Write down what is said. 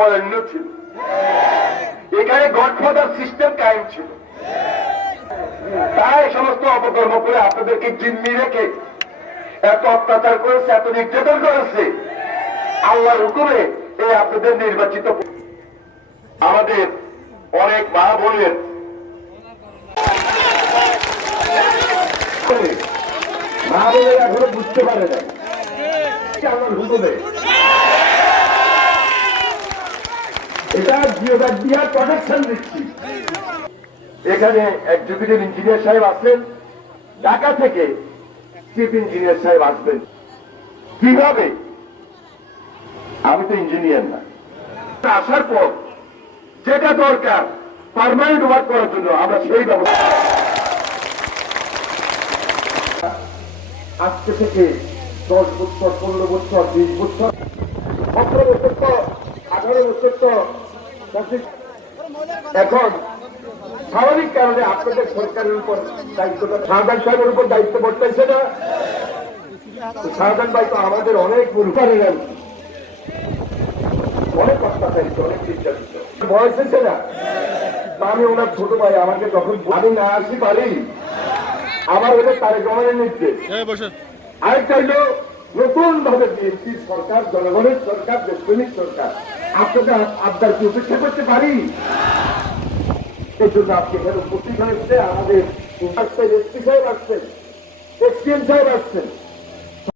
নবারণ্য ছিল, এখানে godfather system কায়েম ছিল। তাই সমস্ত অপকর্ম করে আপনাদেরকে জিম্মি রেখে এত অত্যাচার করেছে, এত নির্যাতন করেছে। আল্লাহর হুকুমে এই আপনাদের নির্বাচিত আমাদের অনেক মা বোনের মা বোনের এখনো বুঝতে পারে না আল্লাহর হুকুমে এটা জিওব্যাগ দিয়ে প্রোটেকশন দিচ্ছি। এখানে এক্সিকিউটিভ ইঞ্জিনিয়ার সাহেব আসবেন, ঢাকা থেকে চিফ ইঞ্জিনিয়ার সাহেব আসবেন। কিভাবে? আমি তো ইঞ্জিনিয়ার না। আসার পর যেটা দরকার পার্মানেন্ট ওয়ার্ক করার জন্য আমরা সেই ব্যবস্থা আজকে থেকে 10 বছর, 15 বছর, 20 বছর, 17 বছর তো, 18 বছর তো এখন স্বাভাবিক কারণে আপনাদের সরকারের উপর দায়িত্বটা শাহজাহান সাহেবের উপর দায়িত্ব বর্তাইছে না। শাহজাহান ভাই তো আমাদের অনেক পরিবারের অনেক অত্যাচারিত, অনেক নির্যাতিত, বয়স হয়েছে না। আমি ওনার ছোট ভাই, আমাকে যখন আমি না আসি পারি আমার হলে তারেক রহমানের নির্দেশ। আরেকটা হইল নতুন ভাবে বিএনপির সরকার, জনগণের সরকার, দেশপ্রেমিক সরকার, আপনাদের আবদার কি উপেক্ষা করতে পারি? এই জন্য আজকে এখানে উপস্থিত হয়েছে আমাদের এসপি সাহেব আসছেন, এসপিএম সাহেব আসছেন।